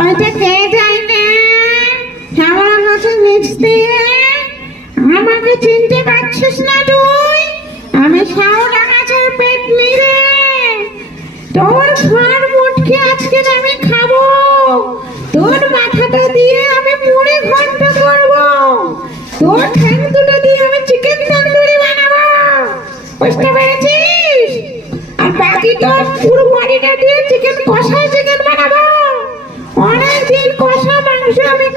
ওইটা কে যায় না শ্যামলা গাছের নিচ দিয়ে? আমাকে চিনতে পারছিস না তুই? আমি শ্যাওলা গাছের পেতনি রে। তোর ঘর মুটকে আজকে আমি খাবো। তোর মাথাটা দিয়ে আমি মুড়ি ঘন্ট করবো। তোর ঠ্যাং দুটো দিয়ে আমি চিকেন তন্দুরি বানাবো। বুঝতে পেরেছিস? আর বাকি তোর পুরো বডিটা দিয়ে চিকেন কষা চিকেন বানাবো। অনেকদিন কষা মাংস আমি